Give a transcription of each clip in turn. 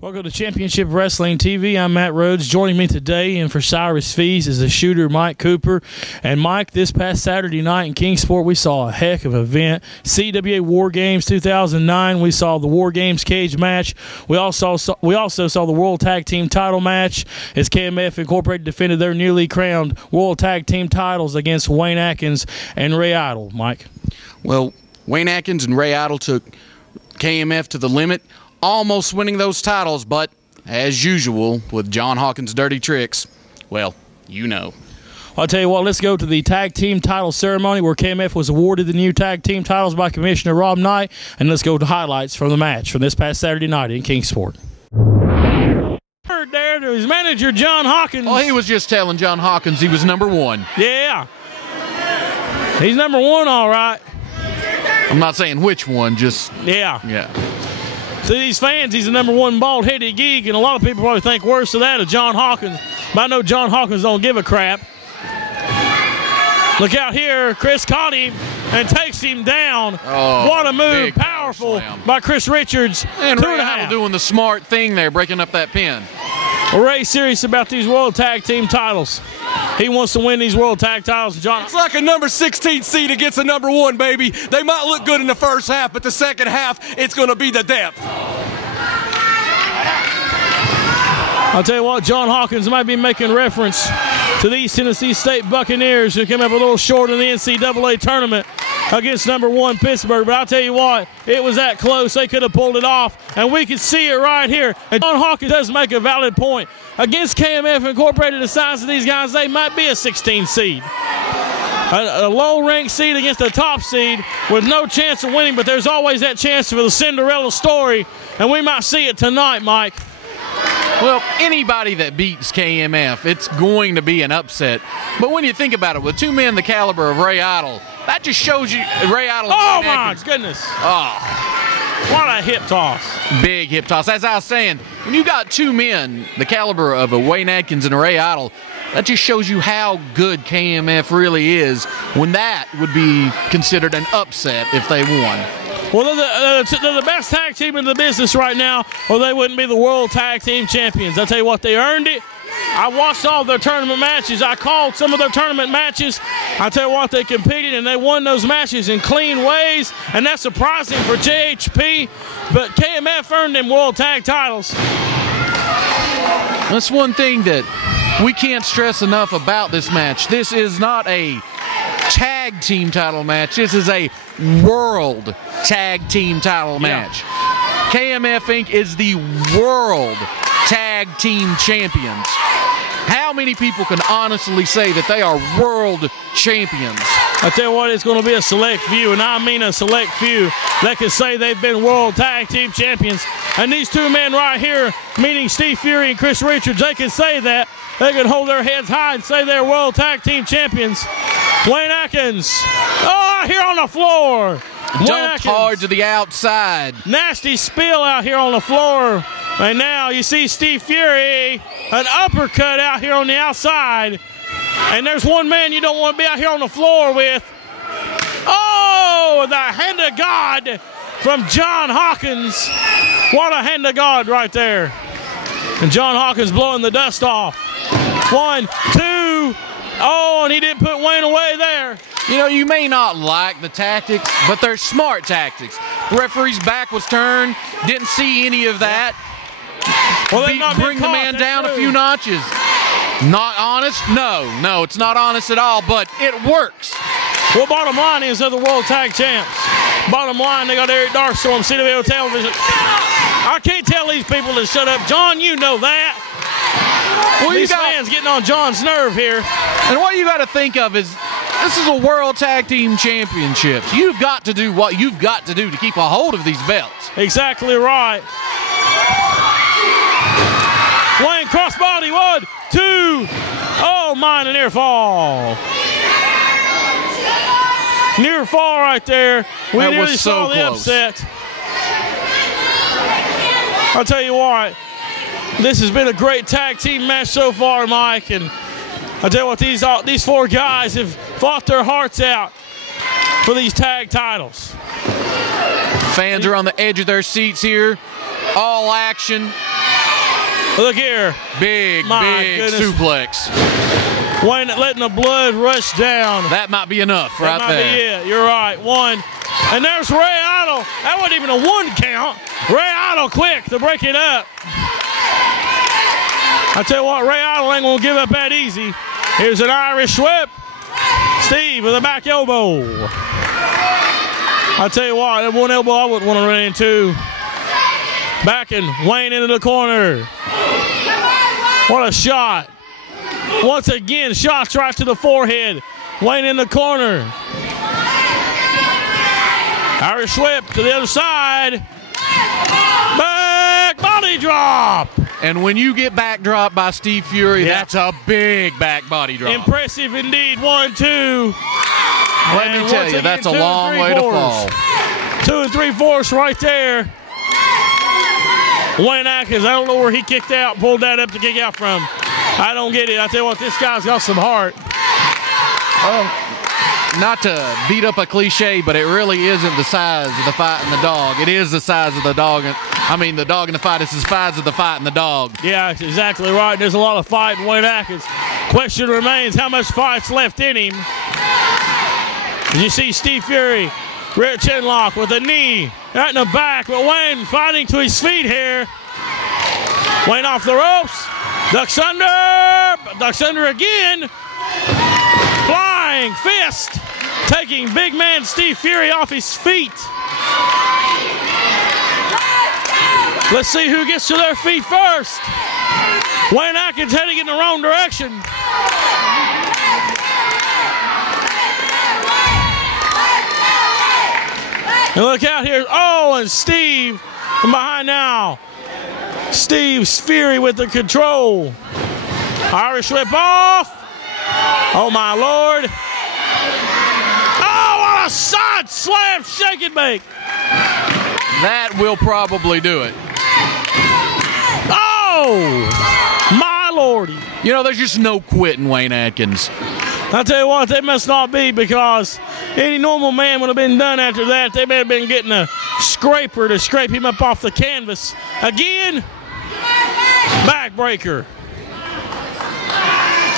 Welcome to Championship Wrestling TV. I'm Matt Rhodes. Joining me today and for Cyrus Fees is the shooter Mike Cooper. And Mike, this past Saturday night in Kingsport, we saw a heck of an event. CWA War Games 2009. We saw the War Games cage match. We also saw the World Tag Team title match as KMF Incorporated defended their newly crowned World Tag Team titles against Wayne Atkins and Ray Idol. Mike. Well, Wayne Atkins and Ray Idol took KMF to the limit, almost winning those titles, but as usual with John Hawkins' dirty tricks, well, you know. I'll tell you what, let's go to the tag team title ceremony where KMF was awarded the new tag team titles by Commissioner Rob Knight, and let's go to highlights from the match from this past Saturday night in Kingsport. There to his manager, John Hawkins. Well, he was just telling John Hawkins he was #1. Yeah. He's #1, all right. I'm not saying which one, just... Yeah. Yeah. To these fans, he's the #1 bald-headed geek, and a lot of people probably think worse of that of John Hawkins. But I know John Hawkins don't give a crap. Look out here. Chris caught him and takes him down. Oh, what a move. big Powerful slam by Chris Richards. And Ray 2.5. Idol doing the smart thing there, breaking up that pin. Well, Ray's serious about these World Tag Team titles. He wants to win these World Tag titles. John, it's like a number 16 seed against a #1, baby. They might look good in the first half, but the second half, it's going to be the depth. I'll tell you what, John Hawkins might be making reference to these Tennessee State Buccaneers who came up a little short in the NCAA tournament against #1 Pittsburgh. But I'll tell you what, it was that close. They could have pulled it off, and we can see it right here. And John Hawkins does make a valid point. Against KMF Incorporated, the size of these guys, they might be a 16 seed. A low-ranked seed against a top seed with no chance of winning, but there's always that chance for the Cinderella story, and we might see it tonight, Mike. Well, anybody that beats KMF, it's going to be an upset. But when you think about it, with two men the caliber of Ray Idol, that just shows you Ray Idol. Oh, my goodness. Oh. What a hip toss. Big hip toss. As I was saying, when you got two men the caliber of a Wayne Atkins and a Ray Idol, that just shows you how good KMF really is when that would be considered an upset if they won. Well, they're the best tag team in the business right now, or they wouldn't be the World Tag Team Champions. I'll tell you what, they earned it. I watched all their tournament matches. I called some of their tournament matches. I'll tell you what, they competed, and they won those matches in clean ways, and that's surprising for JHP, but KMF earned them World Tag titles. That's one thing that we can't stress enough about this match. This is not a tag team title match. This is a world tag team title match. KMF Inc. is the world tag team champions. How many people can honestly say that they are world champions? I tell you what, it's going to be a select few, and I mean a select few, that can say they've been world tag team champions. And these two men right here, meaning Steve Fury and Chris Richards, they can say that. They can hold their heads high and say they're world tag team champions. Wayne Atkins, oh, out here on the floor. Dumped hard to the outside. Nasty spill out here on the floor. And now you see Steve Fury, an uppercut out here on the outside. And there's one man you don't want to be out here on the floor with. Oh, the hand of God from John Hawkins. What a hand of God right there. And John Hawkins blowing the dust off. 1, 2. Oh, and he didn't put Wayne away there. You know, you may not like the tactics, but they're smart tactics. The referee's back was turned, didn't see any of that. Well, bring the man down a few notches. Not honest? No, it's not honest at all, but it works. Well, bottom line is they're the World Tag Champs. Bottom line, they got Eric Darso on CWO television. I can't tell these people to shut up. John, you know that. Well, these fans getting on John's nerve here. And what you got to think of is this is a World Tag Team Championships. You've got to do what you've got to do to keep a hold of these belts. Exactly right. Wayne crossbody, 1, 2. Oh, mine, a near fall. Near fall right there. We nearly saw the upset. I'll tell you what, this has been a great tag team match so far, Mike, and I tell you what, these four guys have fought their hearts out for these tag titles. Fans are on the edge of their seats here. All action. Look here. Big goodness. suplex. Wayne letting the blood rush down. That might be enough right That might there. be it. You're right. One. And there's Ray Idle. That wasn't even a one count. Ray Idle quick to break it up. I tell you what, Ray Idle ain't going to give up that easy. Here's an Irish whip. Steve with a back elbow. I tell you what, that one elbow I wouldn't want to run into. Backing Wayne into the corner. What a shot. Once again, shots right to the forehead. Wayne in the corner. Irish whip to the other side. Back body drop. And when you get back dropped by Steve Fury, Yeah. that's a big back body drop. Impressive indeed. 1, 2. Let me tell you, that's a long way to fall. 2 3/4 right there. Wayne Atkins, I don't know where he kicked out, pulled that up to kick out from. I don't get it. I tell you what, this guy's got some heart. Not to beat up a cliche, but it really isn't the size of the fight and the dog. It is the size of the dog. I mean, the dog and the fight is the size of the fight and the dog. Yeah, that's exactly right. There's a lot of fight in Wayne Atkins. Question remains, how much fight's left in him? You see Steve Fury, rear chin lock with a knee right in the back, but Wayne fighting to his feet here. Wayne off the ropes, ducks under again. Flying fist, taking big man Steve Fury off his feet. Let's see who gets to their feet first. Wayne Atkins heading in the wrong direction. And look out here. Oh, and Steve from behind now. Steve's Fury with the control. Irish whip off. Oh, my Lord. Oh, what a side slam, shake and bake. That will probably do it. Oh, my Lordy. You know, there's just no quitting Wayne Atkins. I'll tell you what, they must not be, because any normal man would have been done after that. They may have been getting a scraper to scrape him up off the canvas. Again, backbreaker.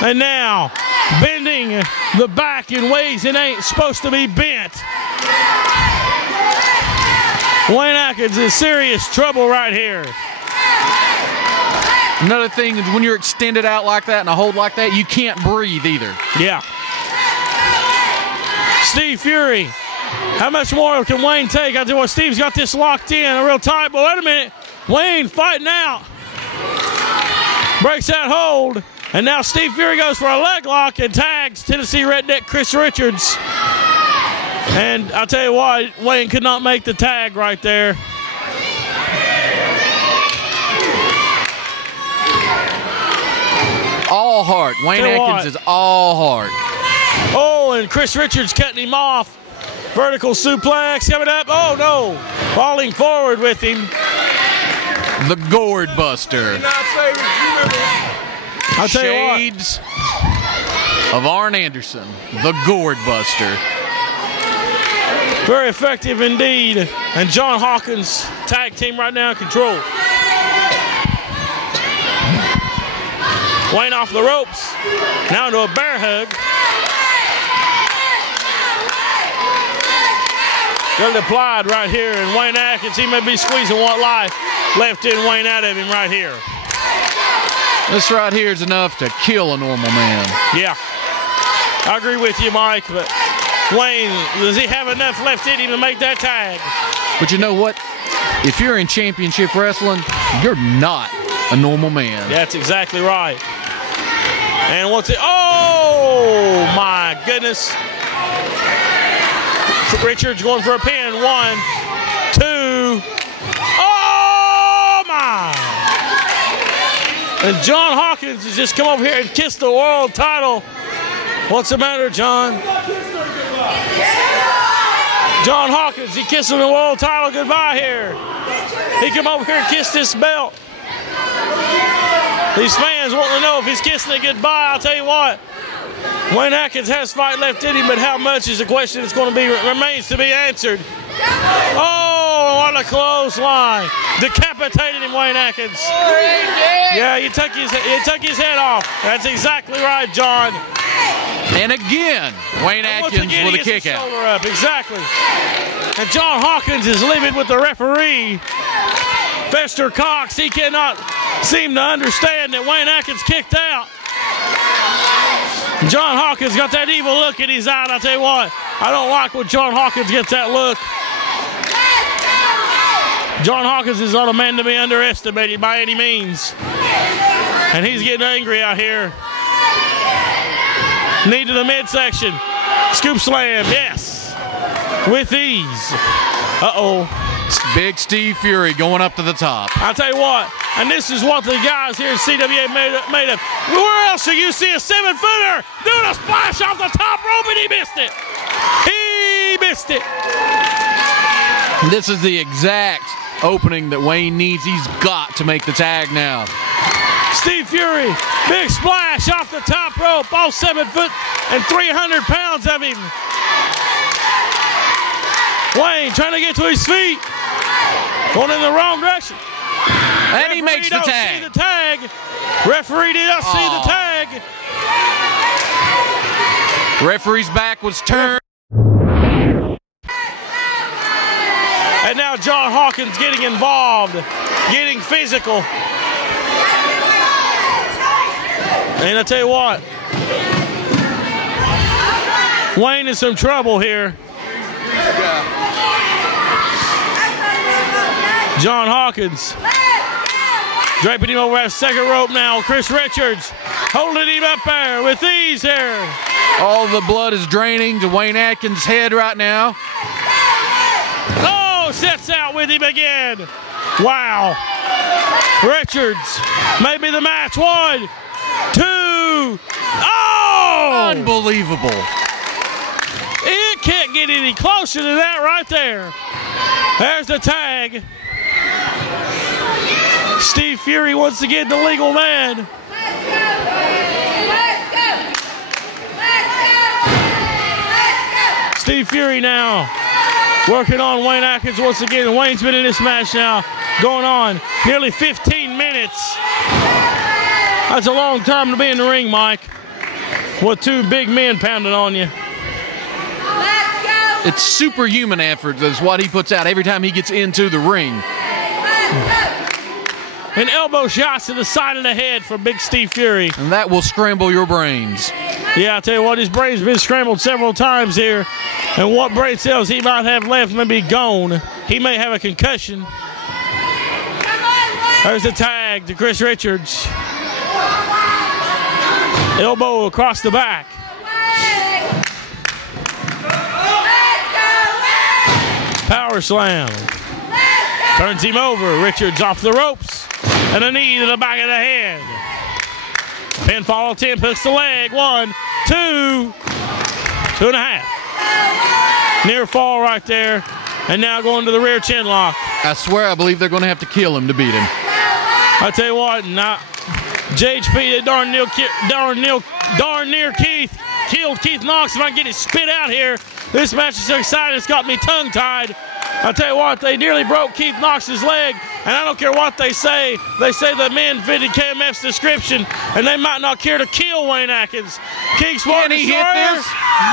And now, bending the back in ways it ain't supposed to be bent. Wayne Atkins is in serious trouble right here. Another thing is when you're extended out like that and a hold like that, you can't breathe either. Yeah. Steve Fury. How much more can Wayne take? I tell you what, Steve's got this locked in real tight, but wait a minute. Wayne fighting out. Breaks that hold. And now Steve Fury goes for a leg lock and tags Tennessee Redneck Chris Richards. And I'll tell you what, Wayne could not make the tag right there. All heart. Wayne Atkins is all heart. Oh, and Chris Richards cutting him off. Vertical suplex coming up. Oh, no. Falling forward with him. The Gourd Buster. I'll tell you what. Shades of Arn Anderson. The Gourd Buster. Very effective indeed. And John Hawkins, tag team right now in control. Wayne off the ropes. Now into a bear hug. Good applied right here. And Wayne Atkins, he may be squeezing what life left in Wayne out of him right here. This right here is enough to kill a normal man. Yeah. I agree with you, Mike, but Wayne, does he have enough left in him to make that tag? But you know what? If you're in championship wrestling, you're not a normal man. That's exactly right. And what's it? Oh, my goodness. Richards going for a pin. 1, 2. Oh, my. And John Hawkins has just come over here and kissed the world title. What's the matter, John? John Hawkins, he kissing the world title goodbye here. He come over here and kissed this belt. These fans want to know if he's kissing it goodbye. I'll tell you what, Wayne Atkins has fight left in him, but how much is a question that's going to be remains to be answered. Oh, what a clothesline. Decapitated him, Wayne Atkins. Yeah, you took his head off. That's exactly right, John. And again, Wayne Atkins with a kick out. Shoulder up. Exactly. And John Hawkins is livid with the referee, Fester Cox. He cannot seem to understand that Wayne Atkins kicked out. John Hawkins got that evil look in his eye. And I tell you what, I don't like when John Hawkins gets that look. John Hawkins is not a man to be underestimated by any means. And he's getting angry out here. Knee to the midsection. Scoop slam, yes. With ease. Uh-oh. Big Steve Fury going up to the top. I'll tell you what, and this is what the guys here at CWA made of. Where else do you see a 7-footer doing a splash off the top rope, and he missed it? He missed it. This is the exact opening that Wayne needs. He's got to make the tag now. Steve Fury, big splash off the top rope, all 7 foot and 300 pounds of him. Wayne trying to get to his feet, going in the wrong direction. And he makes the tag. See the tag. Referee did not see the tag. Referee's back was turned. And now John Hawkins getting involved, getting physical. And I tell you what, Wayne in some trouble here. John Hawkins draping him over that second rope now. Chris Richards holding him up there with ease here. All the blood is draining to Wayne Atkins' head right now. Oh, sets out with him again. Wow. Richards maybe the match. 1, 2. Oh! Unbelievable. It can't get any closer to that right there. There's the tag. Steve Fury wants to get the legal man. Steve Fury now working on Wayne Atkins once again. And Wayne's been in this match now going on nearly 15 minutes. That's a long time to be in the ring, Mike, with 2 big men pounding on you. It's superhuman effort is what he puts out every time he gets into the ring. And elbow shots to the side of the head for Big Steve Fury. And that will scramble your brains. Yeah, I tell you what, his brain's been scrambled several times here. And what brain cells he might have left may be gone. He may have a concussion. There's the tag to Chris Richards. Elbow across the back. Power slam. Turns him over. Richards off the ropes. And a knee to the back of the head. Pinfall attempt, hooks the leg. 1, 2, 2.5. Near fall right there. And now going to the rear chin lock. I swear I believe they're going to have to kill him to beat him. I tell you what, JHP darn near Keith killed Keith Knox. If I can get it spit out here, this match is so exciting it's got me tongue-tied. I tell you what, they nearly broke Keith Knox's leg, and I don't care what they say. They say the men fitted KMF's description, and they might not care to kill Wayne Atkins. King Sport Can he Destroyer. hit this?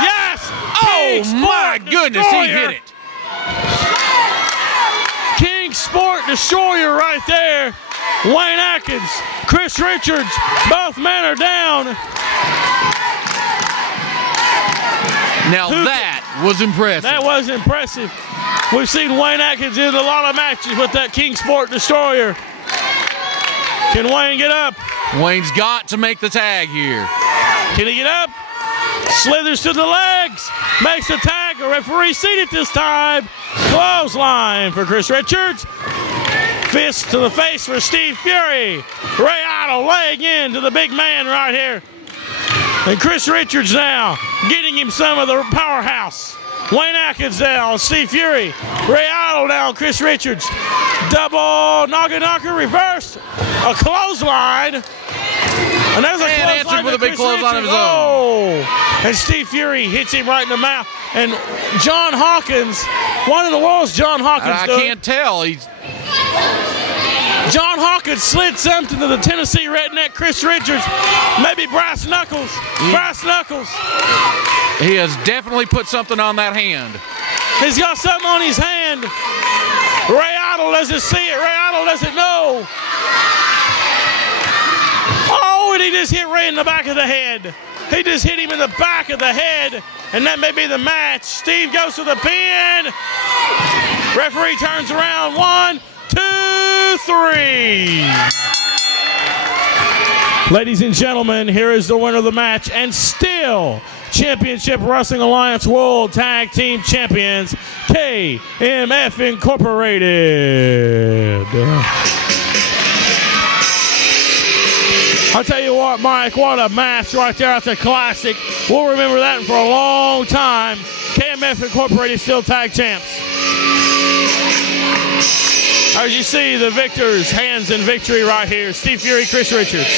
Yes! Oh my goodness, he hit it. King Sport Destroyer right there. Wayne Atkins, Chris Richards, both men are down. Now that was impressive. That was impressive. We've seen Wayne Atkins in a lot of matches with that King Sport Destroyer. Can Wayne get up? Wayne's got to make the tag here. Can he get up? Slithers to the legs. Makes the tag. A referee seated this time. Clothesline for Chris Richards. Fist to the face for Steve Fury. Ray Idle laying into the big man right here. And Chris Richards now getting him some of the powerhouse. Wayne Atkins down, Steve Fury. Ray Idle down, Chris Richards. Double knocker reverse. A clothesline. And there's a answered with a big clothesline of his own. Oh! And Steve Fury hits him right in the mouth. And John Hawkins, what in the world is John Hawkins doing? I can't tell. John Hawkins slid something to the Tennessee Redneck, Chris Richards, maybe Brass Knuckles. Brass Knuckles. He has definitely put something on that hand. He's got something on his hand. Ray Idle doesn't see it. Ray Idle doesn't know. Oh, and he just hit Ray in the back of the head. He just hit him in the back of the head, and that may be the match. Steve goes to the pin. Referee turns around. 1, 2, 3. Ladies and gentlemen, here is the winner of the match, and still Championship Wrestling Alliance World Tag Team Champions, KMF Incorporated. I'll tell you what, Mike, what a match right there. That's a classic. We'll remember that for a long time. KMF Incorporated still tag champs. As you see, the victors' hands in victory right here. Steve Fury, Chris Richards.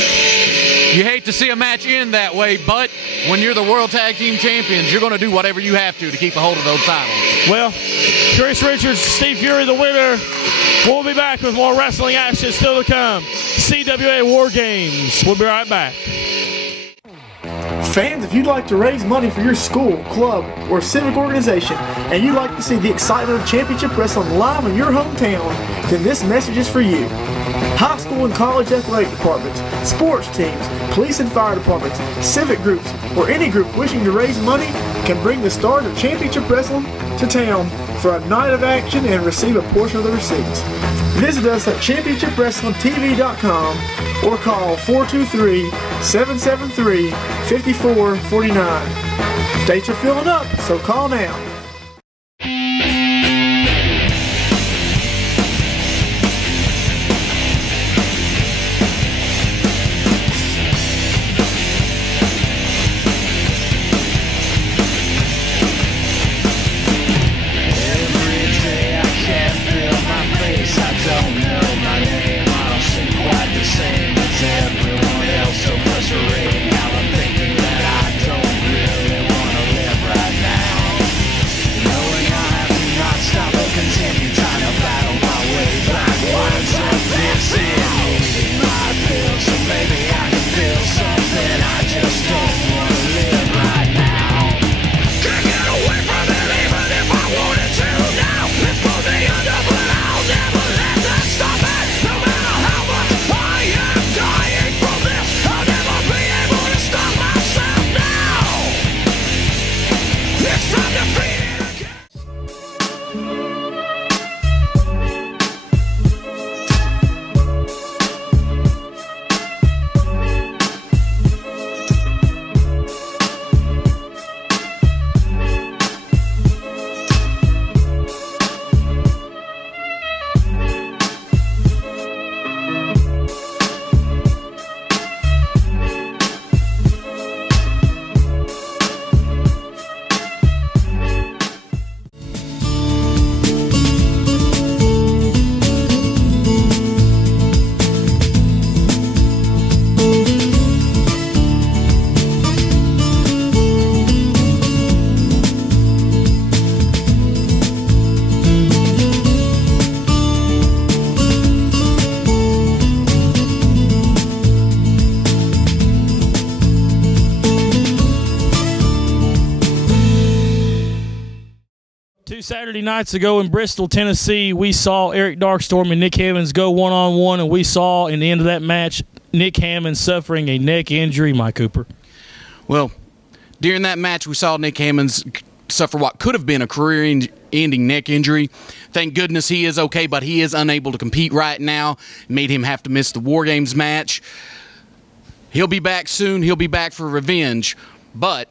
You hate to see a match end that way, but when you're the World Tag Team Champions, you're going to do whatever you have to keep a hold of those titles. Well, Chris Richards, Steve Fury, the winner. We'll be back with more wrestling action still to come. CWA War Games. We'll be right back. Fans, if you'd like to raise money for your school, club, or civic organization, and you'd like to see the excitement of championship wrestling live in your hometown, then this message is for you. High school and college athletic departments, sports teams, police and fire departments, civic groups, or any group wishing to raise money can bring the stars of championship wrestling to town for a night of action and receive a portion of the receipts. Visit us at championshipwrestlingtv.com or call 423-773-5449. Dates are filling up, so call now. Saturday nights ago in Bristol, Tennessee, we saw Eric Darkstorm and Nick Hammons go one-on-one, and we saw in the end of that match Nick Hammons suffering a neck injury, Mike Cooper. Well, during that match, we saw Nick Hammons suffer what could have been a career-ending neck injury. Thank goodness he is okay, but he is unable to compete right now. It made him have to miss the War Games match. He'll be back soon. He'll be back for revenge. But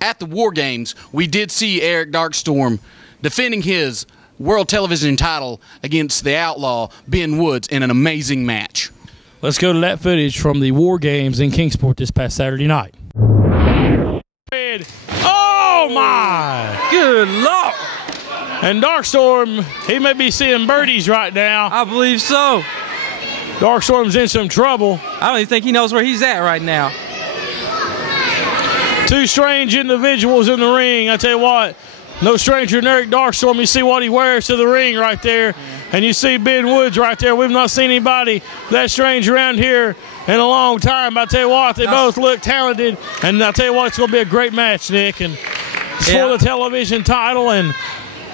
at the War Games, we did see Eric Darkstorm defending his World Television title against the Outlaw, Ben Woods, in an amazing match. Let's go to that footage from the War Games in Kingsport this past Saturday night. Oh, my! Good Lord! And Darkstorm, he may be seeing birdies right now. I believe so. Darkstorm's in some trouble. I don't even think he knows where he's at right now. Two strange individuals in the ring. I tell you what, no stranger than Eric Darkstorm. You see what he wears to the ring right there. And you see Ben Woods right there. We've not seen anybody that strange around here in a long time. But I tell you what, they both look talented. And I tell you what, it's going to be a great match, Nick. And it's for the television title. And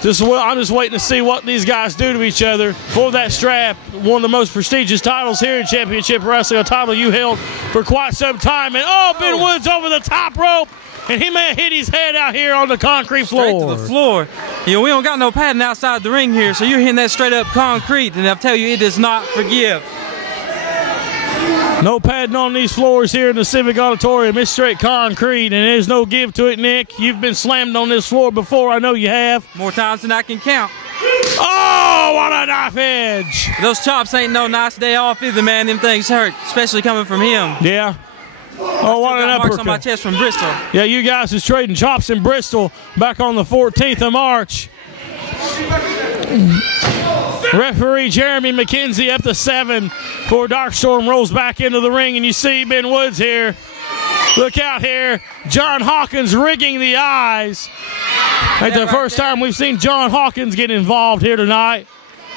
I'm just waiting to see what these guys do to each other for that strap. One of the most prestigious titles here in Championship Wrestling, a title you held for quite some time. And Ben Woods over the top rope, and he may have hit his head out here on the concrete floor. Straight to the floor. You know, we don't got no padding outside the ring here, so you're hitting that straight up concrete, and I'll tell you, it does not forgive. No padding on these floors here in the Civic Auditorium. It's straight concrete, and there's no give to it, Nick. You've been slammed on this floor before. I know you have. More times than I can count. Oh, what a knife edge. Those chops ain't no nice day off either, man. Them things hurt, especially coming from him. Yeah. Oh, what an uppercut. Marks on my chest from Bristol. Yeah, you guys is trading chops in Bristol back on the 14th of March. Referee Jeremy McKenzie up to 7 for Darkstorm rolls back into the ring, and you see Ben Woods here. Look out here. John Hawkins rigging the eyes. That's the first time we've seen John Hawkins get involved here tonight.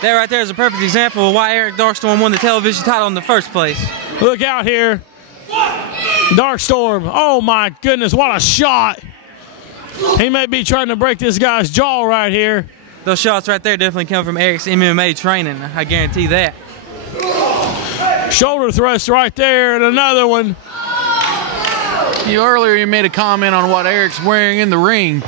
That right there is a perfect example of why Eric Darkstorm won the television title in the first place. Look out here. Darkstorm. Oh, my goodness. What a shot. He may be trying to break this guy's jaw right here. Those shots right there definitely come from Eric's MMA training. I guarantee that. Shoulder thrust right there, and another one. Earlier you made a comment on what Eric's wearing in the ring.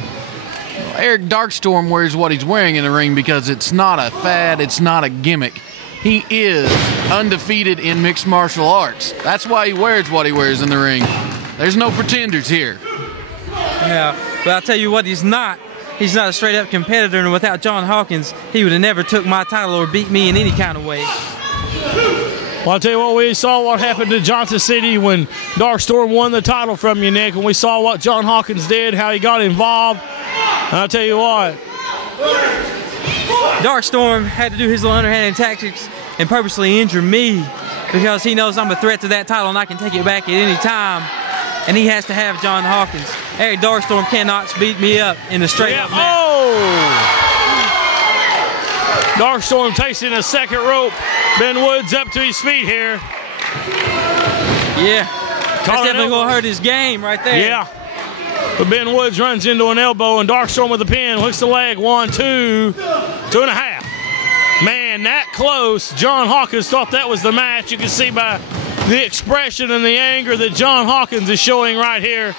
Eric Darkstorm wears what he's wearing in the ring because it's not a fad, it's not a gimmick. He is undefeated in mixed martial arts. That's why he wears what he wears in the ring. There's no pretenders here. Yeah, but I'll tell you what, he's not. He's not a straight-up competitor, and without John Hawkins, he would have never took my title or beat me in any kind of way. Well, I'll tell you what, we saw what happened to Johnson City when Darkstorm won the title from you, Nick, and we saw what John Hawkins did, how he got involved. And I'll tell you what. Darkstorm had to do his little underhanded tactics and purposely injure me because he knows I'm a threat to that title and I can take it back at any time. And he has to have John Hawkins. Eric Darkstorm cannot beat me up in a straight-up match. Oh! Darkstorm tasting a second rope. Ben Woods up to his feet here. Yeah, that's definitely going to hurt his game right there. Yeah. But Ben Woods runs into an elbow, and Darkstorm with the pin, hooks the leg. 1, 2, 2.5. Man, that close. John Hawkins thought that was the match. You can see by the expression and the anger that John Hawkins is showing right here.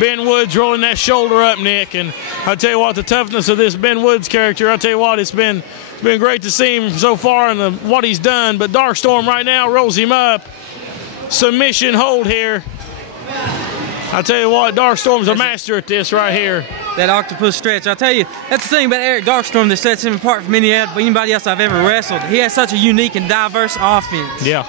Ben Woods rolling that shoulder up, Nick. And I'll tell you what, the toughness of this Ben Woods character, I'll tell you what, it's been great to see him so far and what he's done. But Darkstorm right now rolls him up. Submission hold here. I'll tell you what, Darkstorm's a master at this right here. That octopus stretch. I'll tell you, that's the thing about Eric Darkstorm that sets him apart from anybody else I've ever wrestled. He has such a unique and diverse offense. Yeah.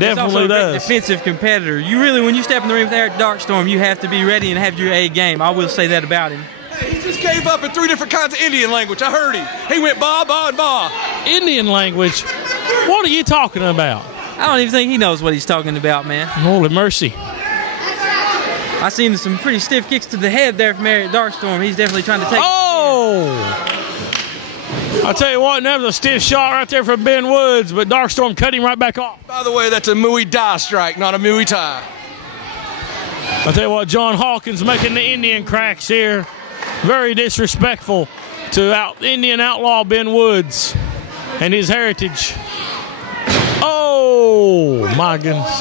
Definitely also a does. Defensive competitor. You really, when you step in the ring with Eric Darkstorm, you have to be ready and have your A game. I will say that about him. He just gave up in 3 different kinds of Indian language. I heard him. He went ba, ba, and ba. Indian language? What are you talking about? I don't even think he knows what he's talking about, man. Holy mercy. I seen some pretty stiff kicks to the head there from Eric Darkstorm. He's definitely trying to take I'll tell you what, that was a stiff shot right there from Ben Woods, but Darkstorm cut him right back off. By the way, that's a Muay Thai strike, not a Muay Thai. I'll tell you what, John Hawkins making the Indian cracks here. Very disrespectful to Indian outlaw Ben Woods and his heritage. Oh, my goodness.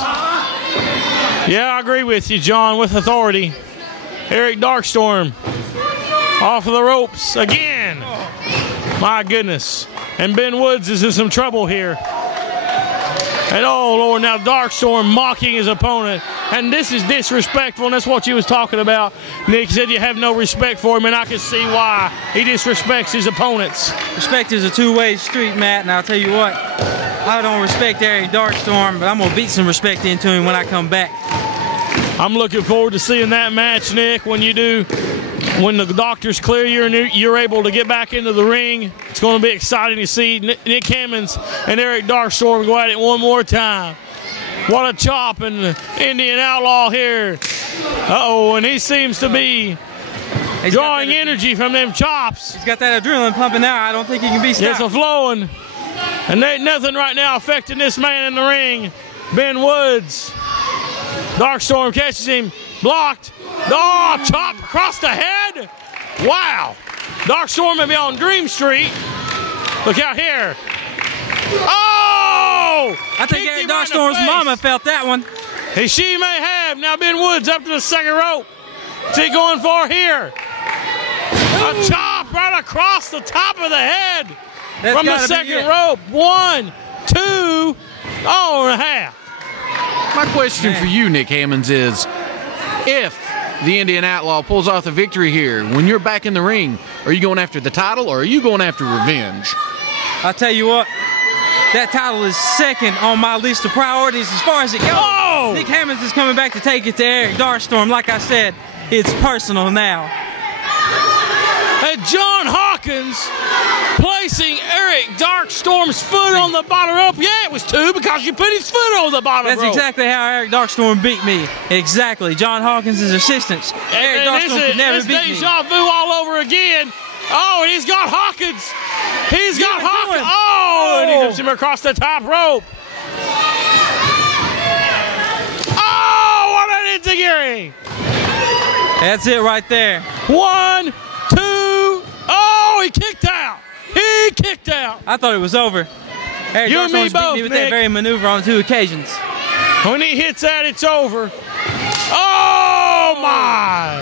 Yeah, I agree with you, John, with authority. Eric Darkstorm off of the ropes again. My goodness. And Ben Woods is in some trouble here. And oh, Lord, now Darkstorm mocking his opponent. And this is disrespectful, and that's what you was talking about. Nick said you have no respect for him, and I can see why. He disrespects his opponents. Respect is a two-way street, Matt, and I'll tell you what. I don't respect Eric Darkstorm, but I'm going to beat some respect into him when I come back. I'm looking forward to seeing that match, Nick, when you do when the doctors clear you and you're able to get back into the ring, it's going to be exciting to see Nick Hammonds and Eric Darkstorm go at it one more time. What a chop, and the Indian Outlaw here. Uh-oh, and he seems to be drawing energy from them chops. He's got that adrenaline pumping now. I don't think he can be stopped. It's a flowing. And there ain't nothing right now affecting this man in the ring. Ben Woods. Darkstorm catches him. Blocked. Oh, chop across the head. Wow. Darkstorm may be on Dream Street. Look out here. Oh! I think Eric Darkstorm's mama felt that one. Hey, she may have. Now Ben Woods up to the second rope. What's he going for here? A chop right across the top of the head. That's from the second rope. 1, 2, oh, and a half. My question for you, Nick Hammonds, is if the Indian Outlaw pulls off the victory here, when you're back in the ring, are you going after the title or are you going after revenge? I'll tell you what, that title is second on my list of priorities as far as it goes. Oh! Nick Hammonds is coming back to take it to Eric Darkstorm. Like I said, it's personal now. And John Hawkins placing Eric Darkstorm's foot on the bottom rope. Yeah, it was 2 because you put his foot on the bottom rope. That's exactly how Eric Darkstorm beat me. Exactly. John Hawkins' assistants. Eric Darkstorm could never beat me. Deja vu all over again. Oh, and he's got Hawkins. He's got Hawkins. Oh, and he dips him across the top rope. Oh, what an enzuigiri. That's it right there. 1, 2. Oh, he kicked out. He kicked out. I thought it was over. Eric Darkstorm's beat me with that very maneuver on 2 occasions. When he hits that, it's over. Oh, my.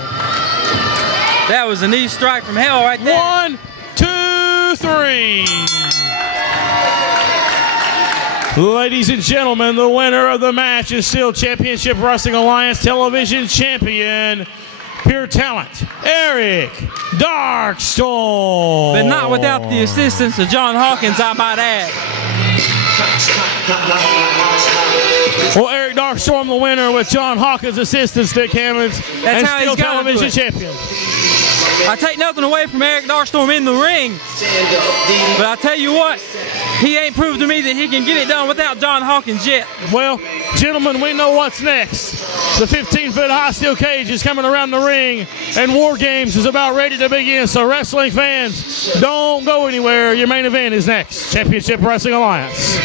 That was a knee strike from hell right there. 1, 2, 3. Ladies and gentlemen, the winner of the match is still Championship Wrestling Alliance Television Champion, Pure Talent, Eric Darkstorm. But not without the assistance of John Hawkins, I might add. Well, Eric Darkstorm the winner with John Hawkins' assistance, Nick Hammonds, and how still he's gotta television do it. champion. I take nothing away from Eric Darkstorm in the ring, but I tell you what, he ain't proved to me that he can get it done without John Hawkins yet. Well, gentlemen, we know what's next. The 15-foot high steel cage is coming around the ring, and War Games is about ready to begin. So, wrestling fans, don't go anywhere. Your main event is next. Championship Wrestling Alliance.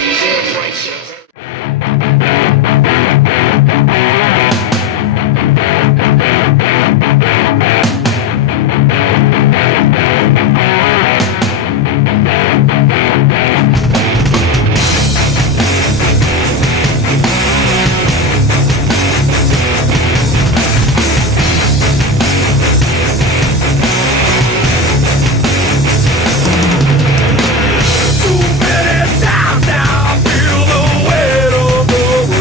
Too many times now I feel the weight of the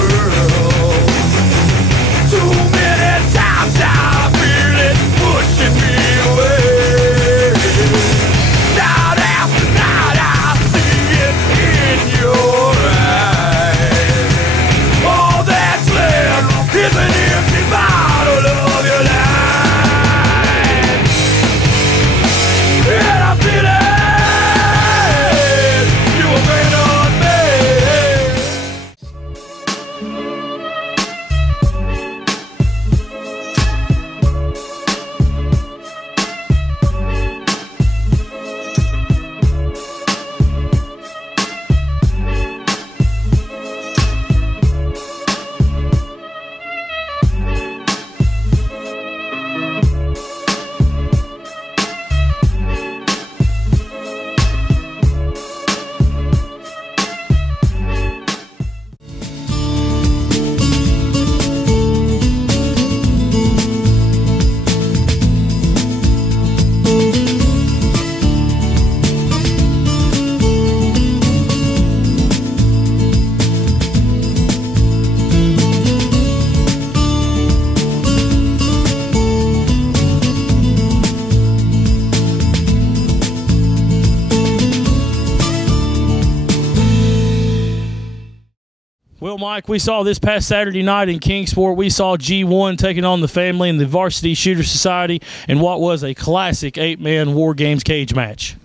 Mike, we saw this past Saturday night in Kingsport, we saw G1 taking on the family and the Varsity Shooter Society in what was a classic 8-man War Games cage match.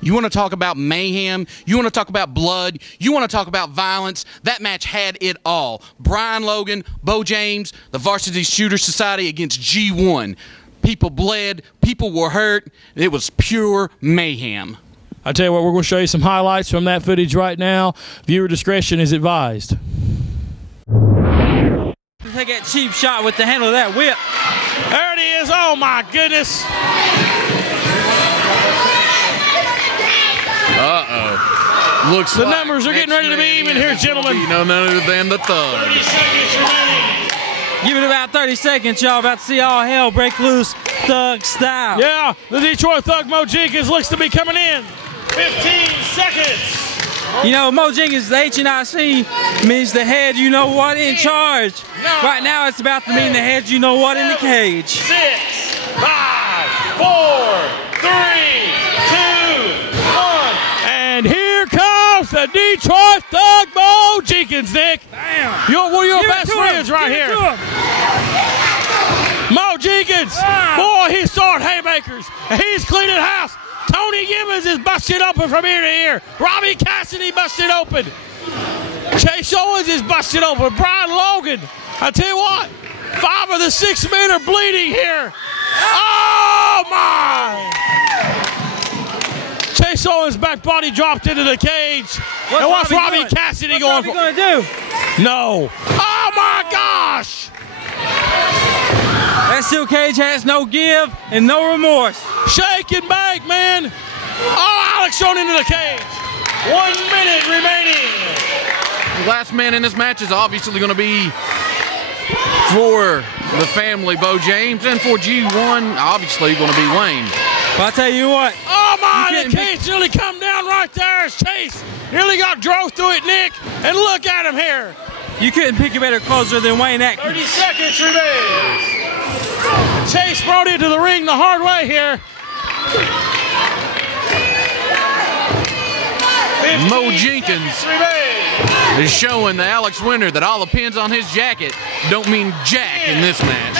You want to talk about mayhem? You want to talk about blood? You want to talk about violence? That match had it all. Brian Logan, Bo James, the Varsity Shooter Society against G1. People bled. People were hurt. It was pure mayhem. I tell you what, we're going to show you some highlights from that footage right now. Viewer discretion is advised. Take that cheap shot with the handle of that whip. There it is. Oh, my goodness. Uh-oh. Looks the like numbers are getting ready to be even here, gentlemen. No other than the Thug. 30 seconds remaining. Give it about 30 seconds, y'all. About to see all hell break loose, Thug style. Yeah, the Detroit Thug Mo Jenkins looks to be coming in. 15 seconds. You know, Mo Jenkins, the HNIC means the head you know what in charge. Right now it's about to mean the head you know what in the cage. 6, 5, 4, 3, 2, 1. And here comes the Detroit Thug Mo Jenkins, Nick. Damn. One of your best friends right here. Mo Jenkins. Boy, he's throwing haymakers. He's cleaning house. Tony Gibbons is busted open from ear to ear. Robbie Cassidy busted open. Chase Owens is busted open. Brian Logan. I tell you what, 5 of the 6 men are bleeding here. Oh, my. Chase Owens' back body dropped into the cage. What's Robbie Cassidy going for? What's Robbie going to do? No. Oh, my gosh. That steel cage has no give and no remorse. Shake and bake, man. Oh, Alex thrown into the cage. 1 minute remaining. The last man in this match is obviously going to be for the family, Bo James, and for G1, obviously going to be Wayne. But I'll tell you what. Oh, my, the cage nearly come down right there as Chase nearly got drove through it, Nick. And look at him here. You couldn't pick a better closer than Wayne Atkins. 30 seconds remains. Chase brought into the ring the hard way here. Mo Jenkins is showing the Alex Winter that all the pins on his jacket don't mean jack in this match.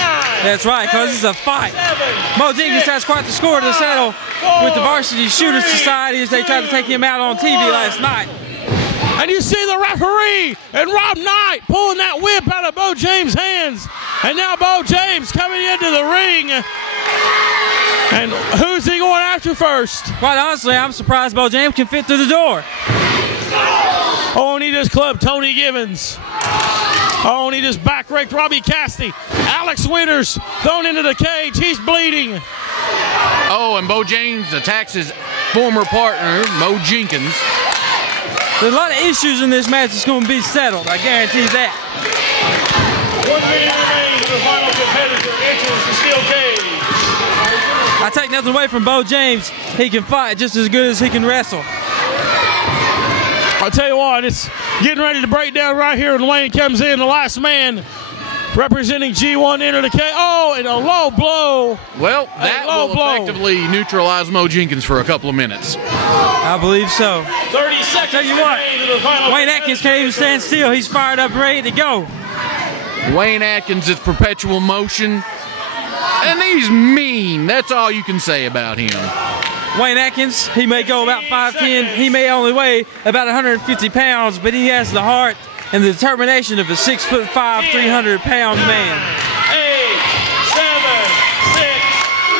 That's right, because it's a fight. Mo Jenkins has quite the score to settle with the Varsity Shooter Society as they tried to take him out on TV last night. And you see the referee and Rob Knight pulling that whip out of Bo James' hands. And now Bo James coming into the ring. And who's he going after first? Quite honestly, I'm surprised Bo James can fit through the door. Oh, and he just clubbed Tony Gibbons. Oh, and he just back raked Robbie Cassidy. Alex Winters thrown into the cage. He's bleeding. Oh, and Bo James attacks his former partner, Mo Jenkins. There's a lot of issues in this match that's going to be settled. I guarantee that. 1 minute remains for the final competitor enters the steel cage. I take nothing away from Bo James. He can fight just as good as he can wrestle. I'll tell you what, it's getting ready to break down right here, and Wayne comes in, the last man representing G1 enter the cage. Oh, and a low blow. Well, that will effectively neutralize Mo Jenkins for a couple of minutes. I believe so. 30 seconds. Tell you what, Wayne Atkins can't even stand still. He's fired up, ready to go. Wayne Atkins is perpetual motion, and he's mean. That's all you can say about him. Wayne Atkins, he may go about 5'10". He may only weigh about 150 pounds, but he has the heart and the determination of a 6'5", 300-pound man. 8, 7, 6,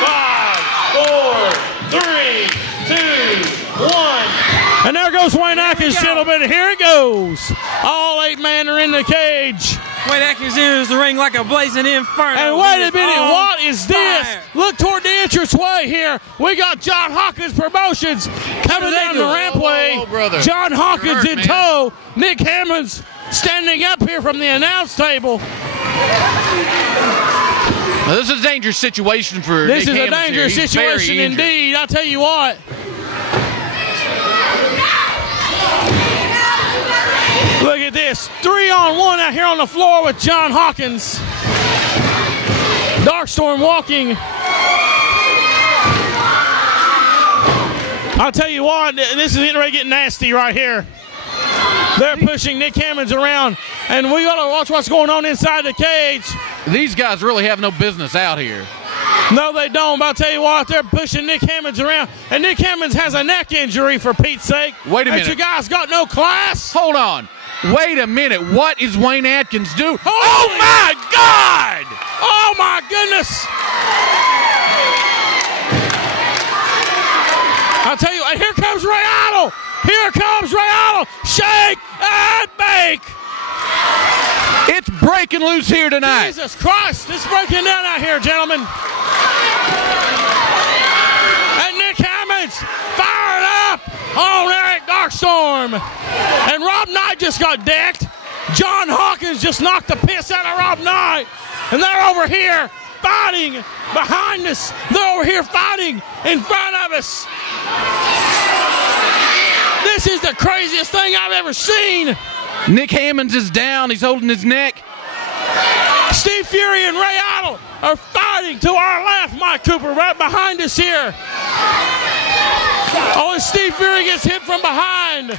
5, 4, 3, 2, 1. And there goes Wayne Atkins, gentlemen. Here it goes. All 8 men are in the cage. Wayne Atkins enters the ring like a blazing inferno. And wait a minute, what is this? Look toward the entranceway here. We got John Hawkins Promotions coming down the rampway. Brother. John Hawkins in tow. Nick Hammonds standing up here from the announce table. Now, this is a dangerous situation for This Nick is a Hammonds dangerous here. He's situation very injured. indeed. I'll tell you what. Look at this. 3-on-1 out here on the floor with John Hawkins. Darkstorm walking. I'll tell you what, this is getting ready to get nasty right here. They're pushing Nick Hammonds around. And we got to watch what's going on inside the cage. These guys really have no business out here. No, they don't. But I'll tell you what, they're pushing Nick Hammonds around. And Nick Hammonds has a neck injury, for Pete's sake. Wait a minute. You guys got no class? Hold on. Wait a minute. What is Wayne Atkins doing? Oh, my God! Oh, my goodness. I'll tell you, and here comes Ray Idle. Here comes Ray Idle. Shake and bake. It's breaking loose here tonight. Jesus Christ, it's breaking down out here, gentlemen. And Nick Hammonds fired up on Eric Darkstorm. And Rob Knight just got decked. John Hawkins just knocked the piss out of Rob Knight. And they're over here fighting behind us. They're over here fighting in front of us. This is the craziest thing I've ever seen. Nick Hammonds is down. He's holding his neck. Steve Fury and Ray Idle are fighting to our left, Mike Cooper, right behind us here. Oh, and Steve Fury gets hit from behind.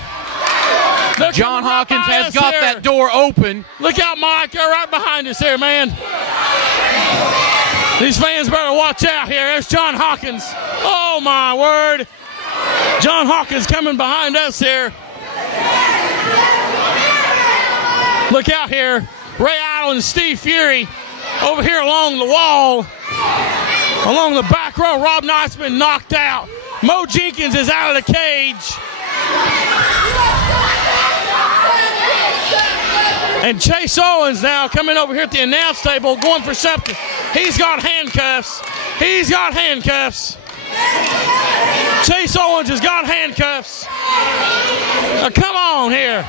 John Hawkins has got that door open. Look out, Mike. They're right behind us here, man. These fans better watch out here. There's John Hawkins. Oh, my word. John Hawkins coming behind us here. Look out here. Ray Idle and Steve Fury over here along the wall. Along the back row, Rob Knight's been knocked out. Mo Jenkins is out of the cage. And Chase Owens now coming over here at the announce table going for something. He's got handcuffs. He's got handcuffs. Chase Owens has got handcuffs. Now come on here.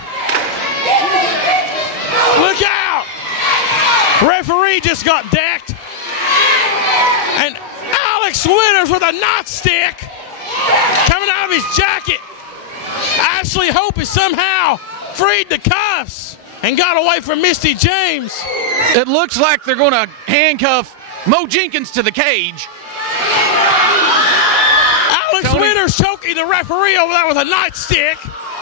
Look out. Referee just got decked. And Alex Winters with a nightstick coming out of his jacket. Ashley Hope has somehow freed the cuffs and got away from Misty James. It looks like they're going to handcuff Mo Jenkins to the cage. Alex Winters choking the referee over there with a nightstick.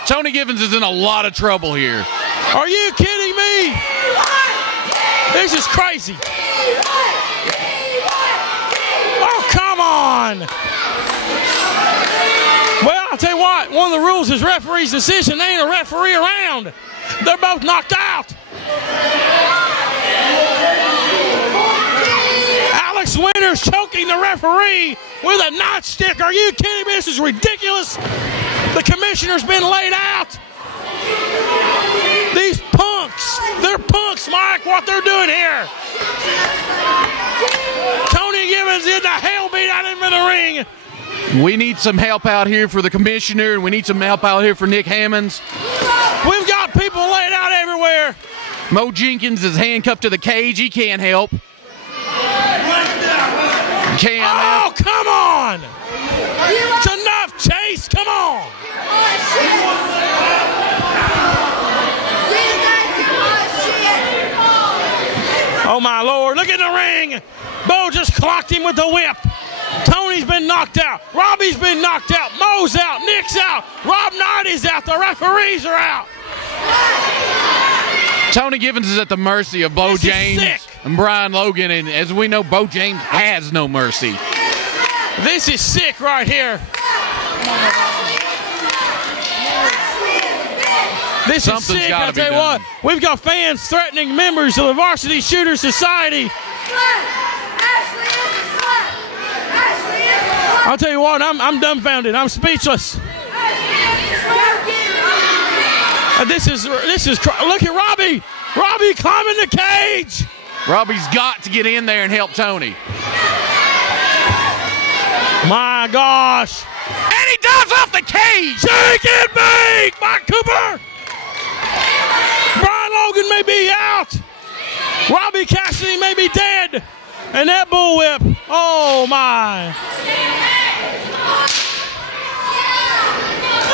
Tony Givens is in a lot of trouble here. Are you kidding me? This is crazy. Oh, come on. Well, I'll tell you what, one of the rules is referee's decision. There ain't a referee around. They're both knocked out. Alex Winters choking the referee with a nightstick. Are you kidding me? This is ridiculous. The commissioner's been laid out. These punks, they're punks, Mike, what they're doing here. Tony Givens in the hell beat out him in the ring. We need some help out here for the commissioner, and we need some help out here for Nick Hammonds. We've got people laid out everywhere. Mo Jenkins is handcuffed to the cage. He can't help. Oh, come on. It's enough, Chase. Come on. Oh, my Lord. Look in the ring. Bo just clocked him with the whip. Tony's been knocked out. Robbie's been knocked out. Mo's out. Nick's out. Rob Knight is out. The referees are out. Tony Givens is at the mercy of Bo James and Brian Logan, and as we know, Bo James has no mercy. This is sick right here. This is sick. I'll tell you what, we've got fans threatening members of the Varsity Shooter Society. I'll tell you what, I'm dumbfounded. I'm speechless. This is look at Robbie. Robbie climbing the cage. Robbie's got to get in there and help Tony. My gosh. And he dives off the cage. Shake and bake, Mike Cooper. Brian Logan may be out. Robbie Cassidy may be dead. And that bullwhip, oh my.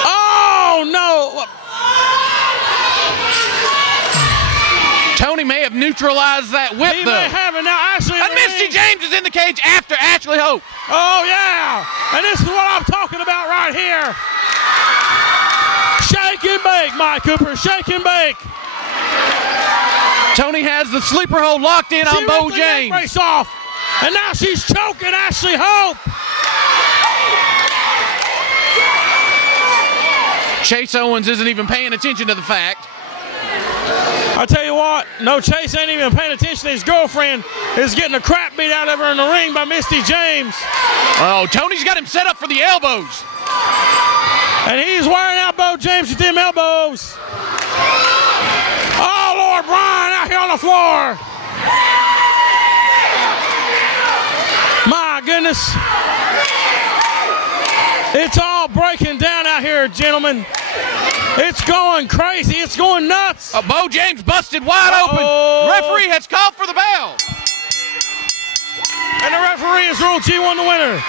Oh no. Tony may have neutralized that whip, he though. May have it now. Ashley and Misty James is in the cage after Ashley Hope. Oh, yeah. And this is what I'm talking about right here. Shake and bake, Mike Cooper. Shake and bake. Tony has the sleeper hold locked in on Bo James. Race off, and now she's choking Ashley Hope. Chase Owens isn't even paying attention to the fact. I tell you what, no, Chase ain't even paying attention. His girlfriend is getting the crap beat out of her in the ring by Misty James. Oh, Tony's got him set up for the elbows. And he's wearing out Bo James with them elbows. Oh, Lord, Brian out here on the floor. My goodness. It's all breaking down out here, gentlemen. It's going crazy. It's going nuts. Bo James busted wide open. Referee has called for the bell. And the referee has ruled G1 the winner.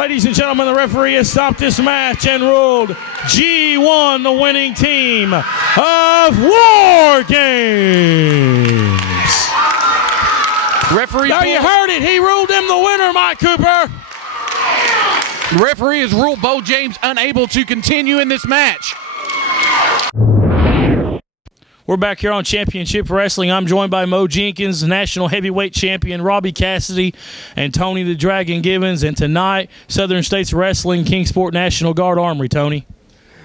Ladies and gentlemen, the referee has stopped this match and ruled G1 the winning team of War Games. Referee. Now you heard it. He ruled him the winner, Mike Cooper. The referee has ruled Bo James unable to continue in this match. We're back here on Championship Wrestling. I'm joined by Mo Jenkins, National Heavyweight Champion Robbie Cassidy, and Tony the Dragon Givens. And tonight, Southern States Wrestling, Kingsport National Guard Armory. Tony.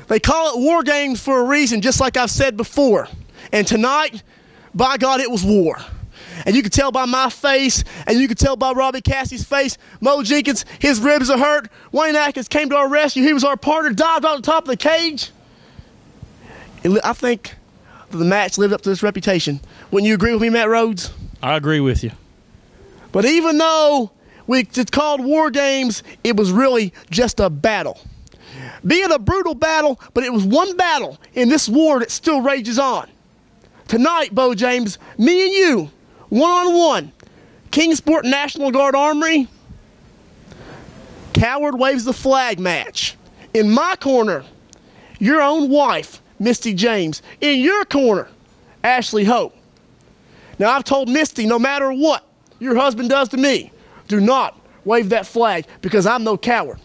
They call it War Games for a reason, just like I've said before. And tonight, by God, it was war. And you can tell by my face, and you can tell by Robbie Cassidy's face, Mo Jenkins, his ribs are hurt. Wayne Atkins came to our rescue. He was our partner, dived on top of the cage. I think the match lived up to this reputation. Wouldn't you agree with me, Matt Rhodes? I agree with you. But even though it's called War Games, it was really just a battle. Be it a brutal battle, but it was one battle in this war that still rages on. Tonight, Bo James, me and you, one-on-one, Kingsport National Guard Armory, Coward waves the flag match. In my corner, your own wife, Misty James. In your corner, Ashley Hope. Now, I've told Misty, no matter what your husband does to me, do not wave that flag because I'm no coward.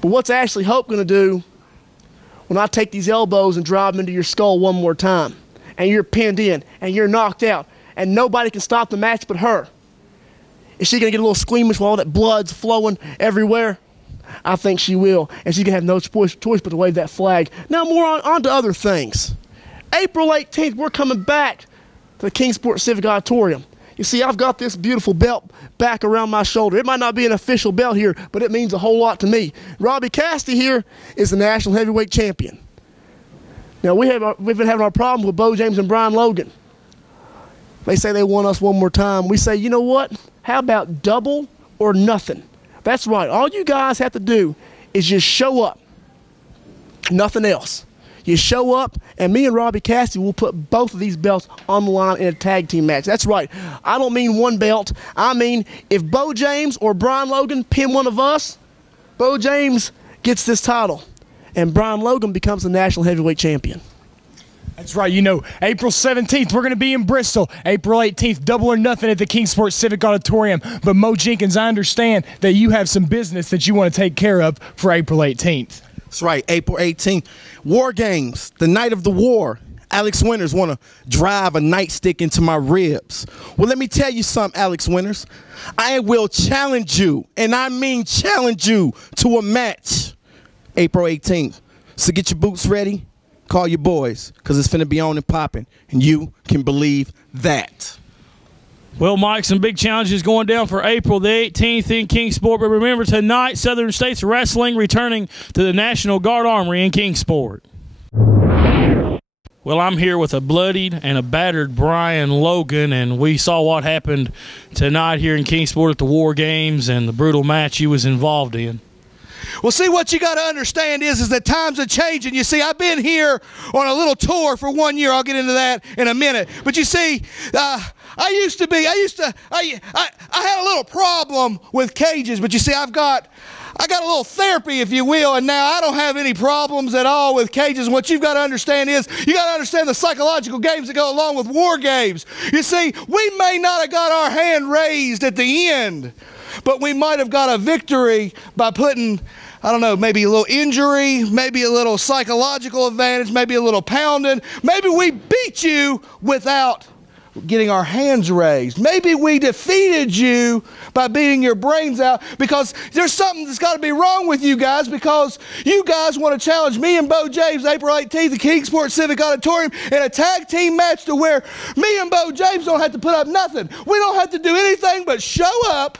But what's Ashley Hope going to do when I take these elbows and drive them into your skull one more time, and you're pinned in, and you're knocked out, and nobody can stop the match but her? Is she going to get a little squeamish while all that blood's flowing everywhere? I think she will, and she's going to have no choice but to wave that flag. Now, more on to other things. April 18th, we're coming back to the Kingsport Civic Auditorium. You see, I've got this beautiful belt back around my shoulder. It might not be an official belt here, but it means a whole lot to me. Robbie Cassidy here is the National Heavyweight Champion. Now, we've been having our problem with Bo James and Brian Logan. They say they want us one more time. We say, you know what? How about double or nothing? That's right. All you guys have to do is just show up. Nothing else. You show up, and me and Robbie Cassidy will put both of these belts on the line in a tag team match. That's right. I don't mean one belt. I mean if Bo James or Brian Logan pin one of us, Bo James gets this title, and Brian Logan becomes the National Heavyweight Champion. That's right. You know, April 17th, we're going to be in Bristol. April 18th, double or nothing at the Kingsport Civic Auditorium. But Mo Jenkins, I understand that you have some business that you want to take care of for April 18th. That's right, April 18th. War Games, the night of the war. Alex Winters want to drive a nightstick into my ribs. Well, let me tell you something, Alex Winters. I will challenge you, and I mean challenge you, to a match April 18th. So get your boots ready, call your boys, because it's finna be on and popping, and you can believe that. Well, Mike, some big challenges going down for April the 18th in Kingsport. But remember, tonight, Southern States Wrestling returning to the National Guard Armory in Kingsport. Well, I'm here with a bloodied and a battered Brian Logan, and we saw what happened tonight here in Kingsport at the War Games and the brutal match he was involved in. Well, see, what you got to understand is that times are changing. You see, I've been here on a little tour for 1 year. I'll get into that in a minute. But you see, I had a little problem with cages. But you see, I got a little therapy, if you will, and now I don't have any problems at all with cages. And what you've got to understand is you got to understand the psychological games that go along with war games. You see, we may not have got our hand raised at the end, but we might have got a victory by putting, I don't know, maybe a little injury, maybe a little psychological advantage, maybe a little pounding. Maybe we beat you without getting our hands raised. Maybe we defeated you by beating your brains out, because there's something that's got to be wrong with you guys, because you guys want to challenge me and Bo James April 18th at Kingsport Civic Auditorium in a tag team match to where me and Bo James don't have to put up nothing. We don't have to do anything but show up.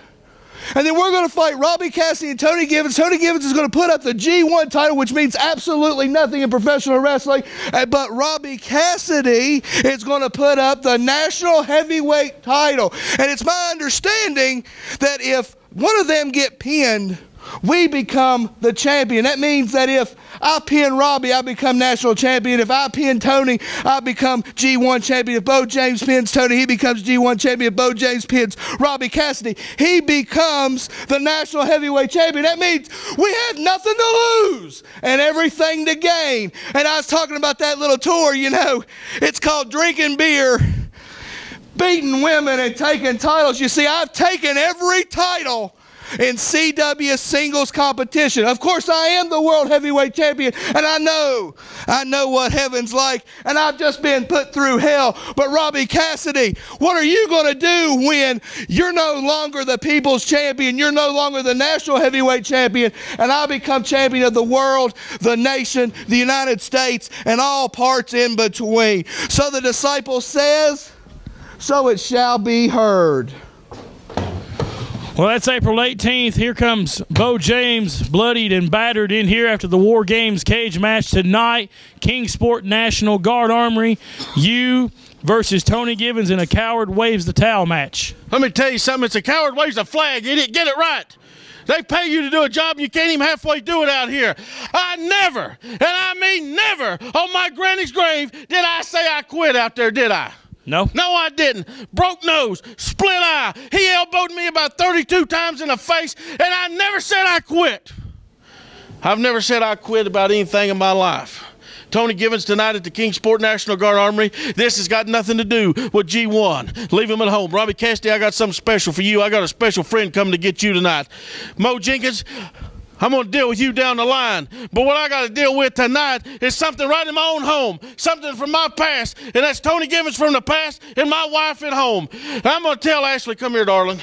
And then we're going to fight Robbie Cassidy and Tony Givens. Tony Givens is going to put up the G1 title, which means absolutely nothing in professional wrestling. But Robbie Cassidy is going to put up the national heavyweight title. And it's my understanding that if one of them get pinned, we become the champion. That means that if I pin Robbie, I become national champion. If I pin Tony, I become G1 champion. If Bo James pins Tony, he becomes G1 champion. If Bo James pins Robbie Cassidy, he becomes the national heavyweight champion. That means we have nothing to lose and everything to gain. And I was talking about that little tour, you know. It's called Drinking Beer, Beating Women, and Taking Titles. You see, I've taken every title in CW singles competition. Of course, I am the world heavyweight champion, and I know what heaven's like, and I've just been put through hell. But Robbie Cassidy, what are you going to do when you're no longer the people's champion, you're no longer the national heavyweight champion, and I become champion of the world, the nation, the United States, and all parts in between? So the disciple says, so it shall be heard. Well, that's April 18th. Here comes Bo James, bloodied and battered, in here after the War Games cage match tonight. Kingsport National Guard Armory, you versus Tony Givens in a coward waves the towel match. Let me tell you something. It's a coward waves the flag, idiot. Get it right. They pay you to do a job and you can't even halfway do it out here. I never, and I mean never, on my granny's grave did I say I quit out there, did I? No. No, I didn't. Broke nose, split eye. He elbowed me about 32 times in the face, and I never said I quit. I've never said I quit about anything in my life. Tony Givens tonight at the Kingsport National Guard Armory. This has got nothing to do with G1. Leave him at home. Robbie Cassidy, I got something special for you. I got a special friend coming to get you tonight. Mo Jenkins, I'm going to deal with you down the line. But what I got to deal with tonight is something right in my own home, something from my past, and that's Tony Givens from the past and my wife at home. And I'm going to tell Ashley, come here, darling.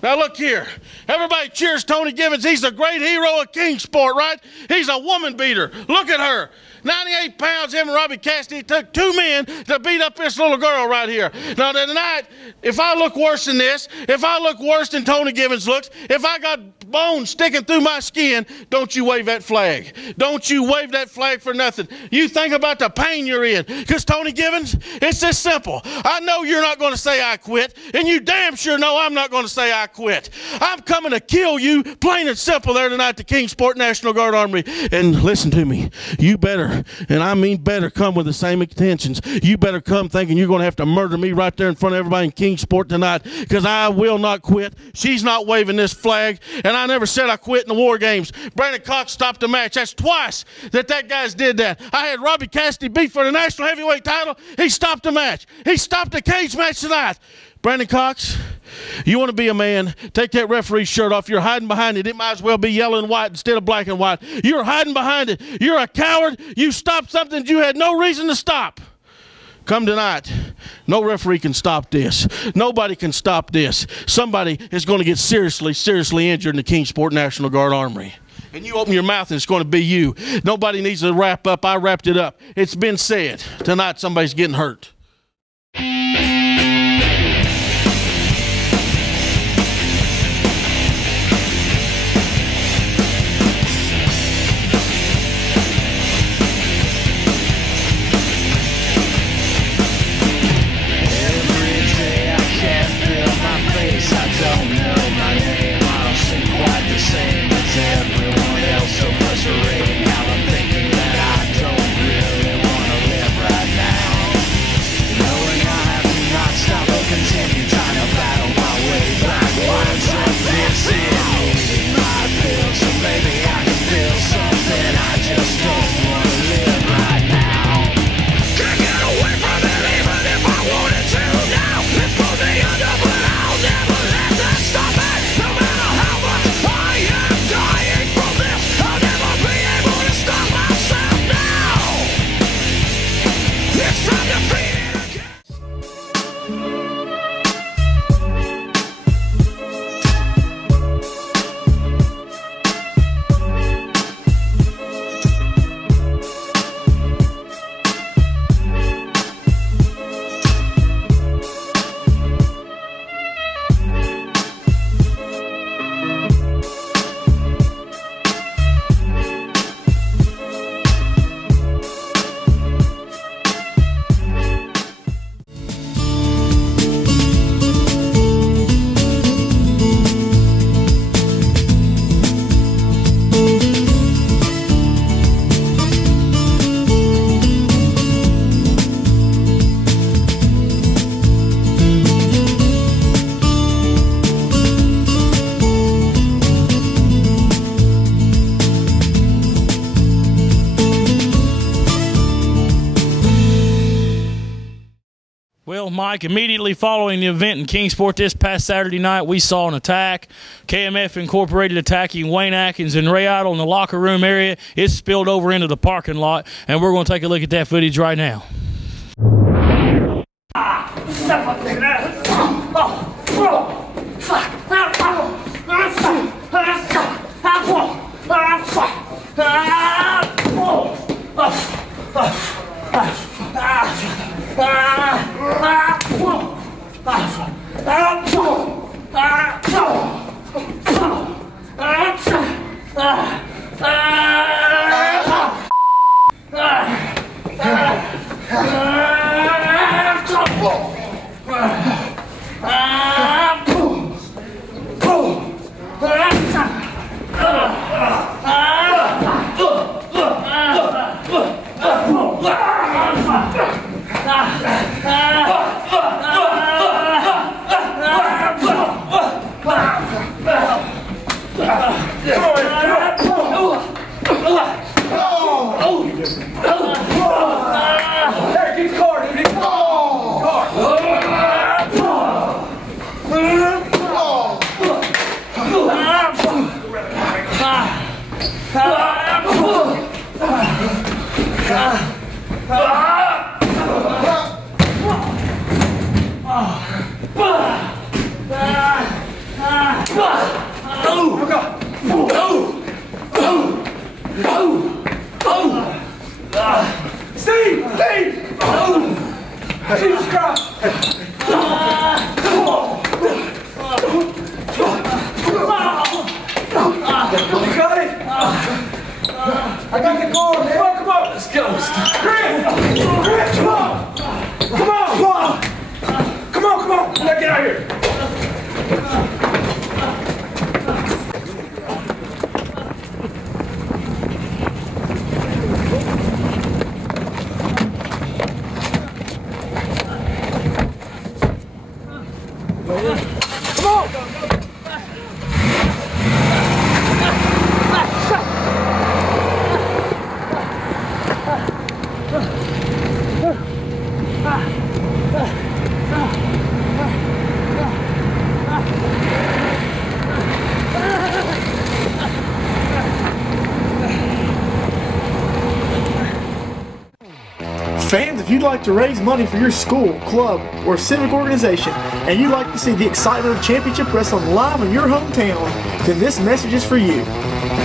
Now look here. Everybody cheers Tony Givens. He's the great hero of Kingsport, right? He's a woman beater. Look at her. 98 pounds, him and Robbie Cassidy. It took two men to beat up this little girl right here. Now tonight, if I look worse than this, if I look worse than Tony Givens looks, if I got bones sticking through my skin, don't you wave that flag. Don't you wave that flag for nothing. You think about the pain you're in. Because Tony Givens, it's this simple. I know you're not going to say I quit, and you damn sure know I'm not going to say I quit. I'm coming to kill you, plain and simple, there tonight at the Kingsport National Guard Armory. And listen to me, you better, and I mean better, come with the same intentions. You better come thinking you're going to have to murder me right there in front of everybody in Kingsport tonight, because I will not quit. She's not waving this flag, and I never said I quit in the War Games. Brandon Cox stopped the match. That's twice that guys did that. I had Robbie Cassidy beat for the national heavyweight title. He stopped the match. He stopped the cage match tonight. Brandon Cox, you want to be a man, take that referee's shirt off. You're hiding behind it. It might as well be yellow and white instead of black and white. You're hiding behind it. You're a coward. You stopped something that you had no reason to stop. Come tonight. No referee can stop this. Nobody can stop this. Somebody is going to get seriously injured in the Kingsport National Guard Armory. And you open your mouth and it's going to be you. Nobody needs to wrap up. I wrapped it up. It's been said. Tonight somebody's getting hurt. Knowing I have to Mike, immediately following the event in Kingsport this past Saturday night, we saw an attack. KMF Incorporated attacking Wayne Atkins and Ray Idle in the locker room area. It spilled over into the parking lot, and we're going to take a look at that footage right now. Jesus Christ! You got it? I got the cord, man. Come on. Let's go. Grant, come on. Come on. Come on, come on. Let's get out of here. Fans, if you'd like to raise money for your school, club, or civic organization, and you'd like to see the excitement of championship wrestling live in your hometown, then this message is for you.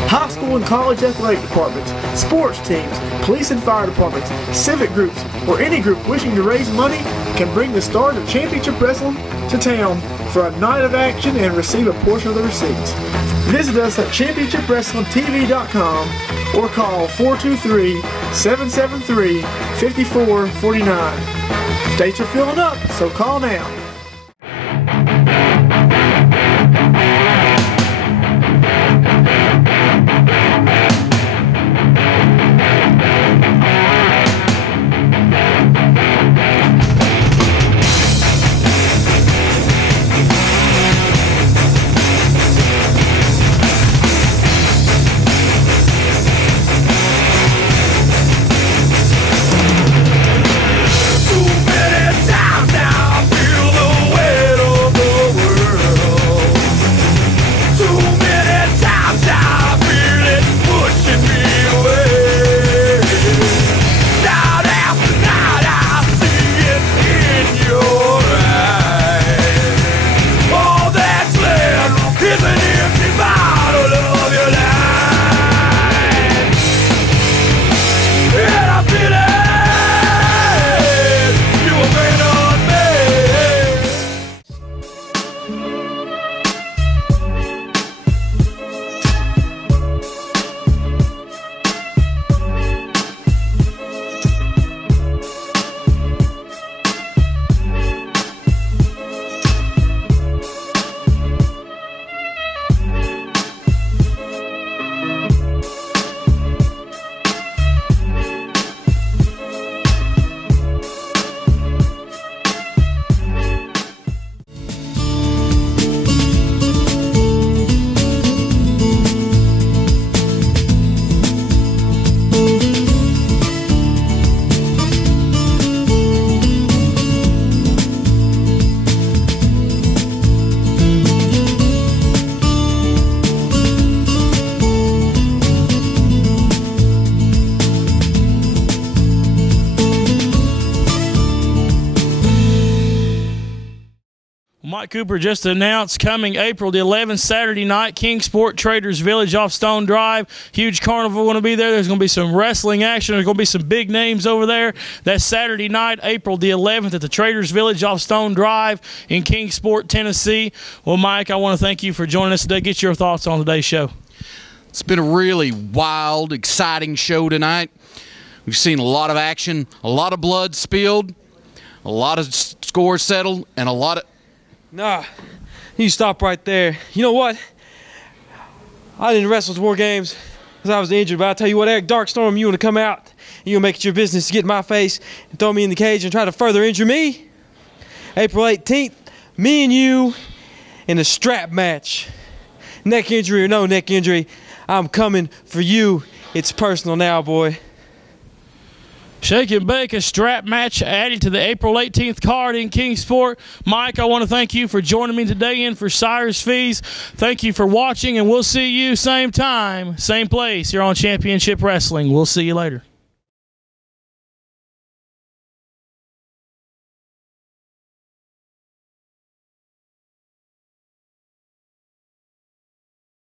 High school and college athletic departments, sports teams, police and fire departments, civic groups, or any group wishing to raise money can bring the stars of championship wrestling to town for a night of action and receive a portion of the receipts. Visit us at championshipwrestlingtv.com or call 423-773-5449. Dates are filling up, so call now. Too many times now I feel the weight of the world. Mike Cooper just announced coming April the 11th, Saturday night, Kingsport Traders Village off Stone Drive. Huge carnival going to be there. There's going to be some wrestling action. There's going to be some big names over there. That's Saturday night, April the 11th at the Traders Village off Stone Drive in Kingsport, Tennessee. Well, Mike, I want to thank you for joining us today. Get your thoughts on today's show. It's been a really wild, exciting show tonight. We've seen a lot of action, a lot of blood spilled, a lot of scores settled, and a lot of... Nah, you stop right there. You know what? I didn't wrestle at War Games because I was injured, but I'll tell you what, Eric Darkstorm, you want to come out and you want to make it your business to get in my face and throw me in the cage and try to further injure me? April 18th, me and you in a strap match. Neck injury or no neck injury, I'm coming for you. It's personal now, boy. Shake and bake, a strap match added to the April 18th card in Kingsport. Mike, I want to thank you for joining me today in for Cyrus Fees. Thank you for watching, and we'll see you same time, same place here on Championship Wrestling. We'll see you later.